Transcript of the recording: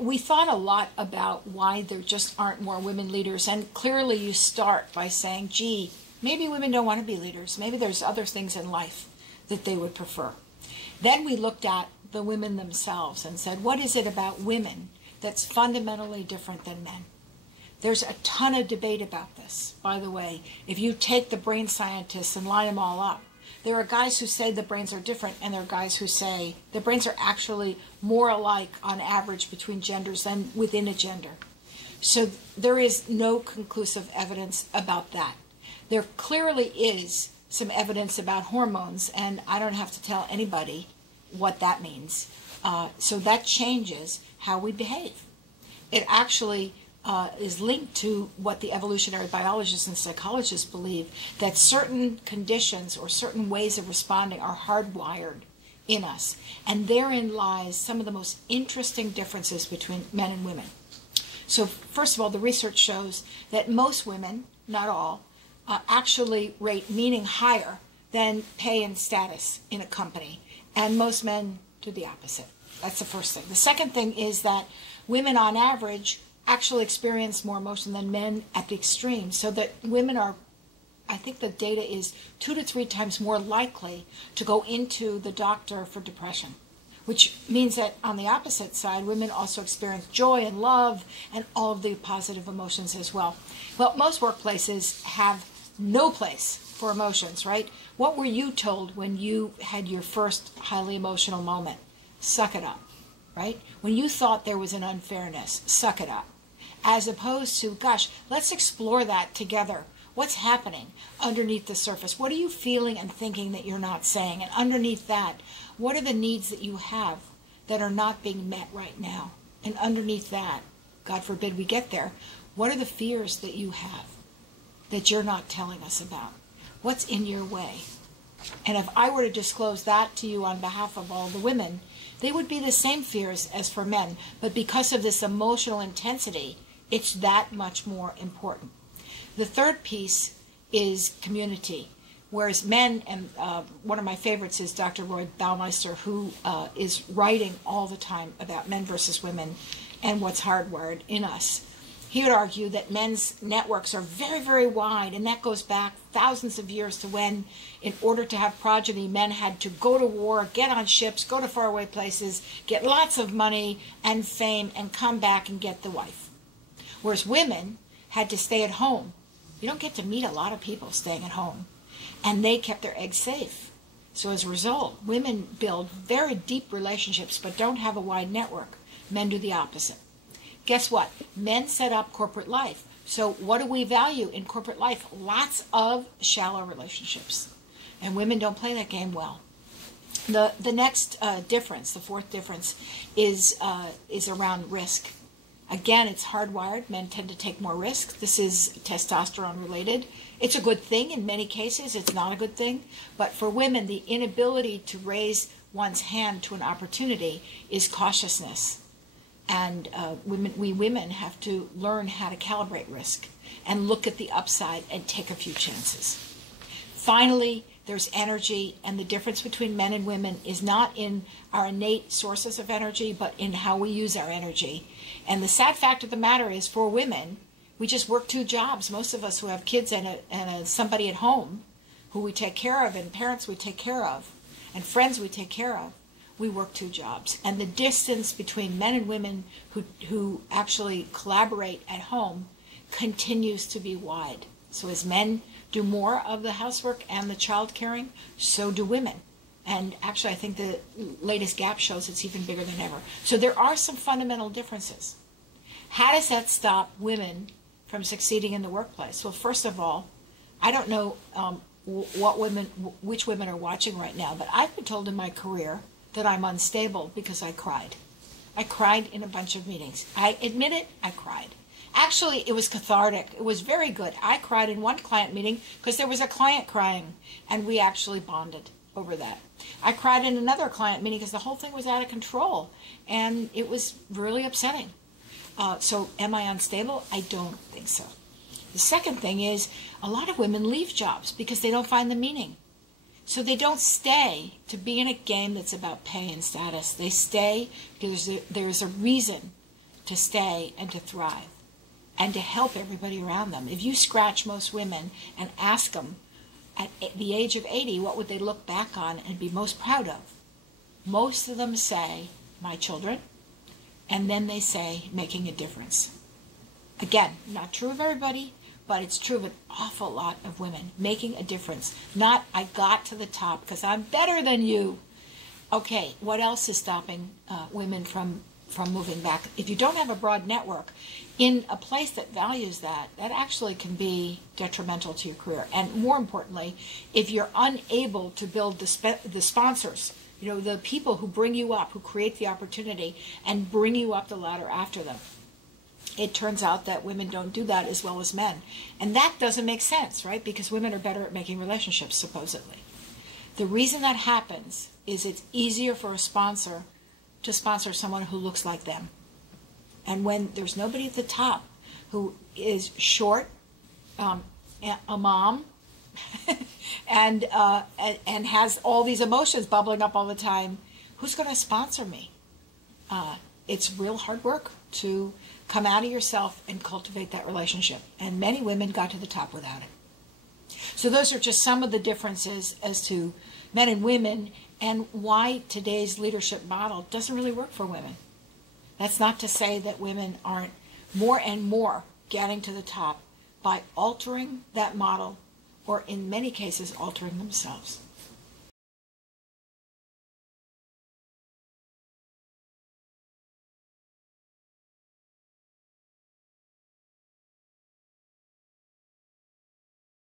we thought a lot about why there just aren't more women leaders. And clearly you start by saying, gee, maybe women don't want to be leaders. Maybe there's other things in life that they would prefer. Then we looked at the women themselves and said, what is it about women that's fundamentally different than men? There's a ton of debate about this. By the way, if you take the brain scientists and line them all up, there are guys who say the brains are different, and there are guys who say the brains are actually more alike on average between genders than within a gender. So there is no conclusive evidence about that. There clearly is some evidence about hormones, and I don't have to tell anybody what that means. So that changes how we behave. It actually is linked to what the evolutionary biologists and psychologists believe, that certain conditions or certain ways of responding are hardwired in us. And therein lies some of the most interesting differences between men and women. So first of all, the research shows that most women, not all, actually rate meaning higher than pay and status in a company. And most men do the opposite. That's the first thing. The second thing is that women on average actually experience more emotion than men at the extreme. So that women are, I think the data is 2 to 3 times more likely to go into the doctor for depression, which means that on the opposite side, women also experience joy and love and all of the positive emotions as well. Well, most workplaces have no place for emotions, right? What were you told when you had your first highly emotional moment? Suck it up, right? When you thought there was an unfairness, suck it up. As opposed to, gosh, let's explore that together. What's happening underneath the surface? What are you feeling and thinking that you're not saying? And underneath that, what are the needs that you have that are not being met right now? And underneath that, God forbid we get there, what are the fears that you have that you're not telling us about? What's in your way? And if I were to disclose that to you on behalf of all the women, they would be the same fears as for men. But because of this emotional intensity, it's that much more important. The third piece is community. Whereas men, and one of my favorites is Dr. Roy Baumeister, who is writing all the time about men versus women and what's hardwired in us. He would argue that men's networks are very, very wide, and that goes back thousands of years to when, in order to have progeny, men had to go to war, get on ships, go to faraway places, get lots of money and fame, and come back and get the wife. Whereas women had to stay at home. You don't get to meet a lot of people staying at home. And they kept their eggs safe. So as a result, women build very deep relationships but don't have a wide network. Men do the opposite. Guess what? Men set up corporate life. So what do we value in corporate life? Lots of shallow relationships. And women don't play that game well. The next difference, the fourth difference, is around risk. Again, it's hardwired. Men tend to take more risk. This is testosterone related. It's a good thing in many cases. It's not a good thing. But for women, the inability to raise one's hand to an opportunity is cautiousness. And we women have to learn how to calibrate risk and look at the upside and take a few chances. Finally, there's energy, and the difference between men and women is not in our innate sources of energy, but in how we use our energy. And the sad fact of the matter is, for women, we just work 2 jobs. Most of us who have kids and somebody at home who we take care of, and parents we take care of, and friends we take care of, we work 2 jobs. And the distance between men and women who actually collaborate at home continues to be wide. So as men do more of the housework and the child caring, so do women. And actually, I think the latest gap shows it's even bigger than ever. So there are some fundamental differences. How does that stop women from succeeding in the workplace? Well, first of all, I don't know which women are watching right now, but I've been told in my career that I'm unstable because I cried. I cried in a bunch of meetings. I admit it, I cried. Actually, it was cathartic. It was very good. I cried in one client meeting because there was a client crying, and we actually bonded over that. I cried in another client meeting because the whole thing was out of control, and it was really upsetting. So am I unstable? I don't think so. The second thing is, a lot of women leave jobs because they don't find the meaning. So they don't stay to be in a game that's about pay and status. They stay because there's a reason to stay and to thrive and to help everybody around them. If you scratch most women and ask them at the age of 80 what would they look back on and be most proud of, most of them say, my children, and then they say, making a difference. Again, not true of everybody, but it's true of an awful lot of women, making a difference. Not, I got to the top because I'm better than you. Okay, what else is stopping women from moving back? If you don't have a broad network in a place that values that, that actually can be detrimental to your career. And more importantly, if you're unable to build the sponsors, the people who bring you up, who create the opportunity and bring you up the ladder after them. It turns out that women don't do that as well as men. And that doesn't make sense, right? Because women are better at making relationships, supposedly. The reason that happens is it's easier for a sponsor to sponsor someone who looks like them. And when there's nobody at the top who is short, a mom, and has all these emotions bubbling up all the time, who's going to sponsor me? It's real hard work to come out of yourself and cultivate that relationship. And many women got to the top without it. So those are just some of the differences as to men and women and why today's leadership model doesn't really work for women. That's not to say that women aren't more and more getting to the top by altering that model, or in many cases altering themselves.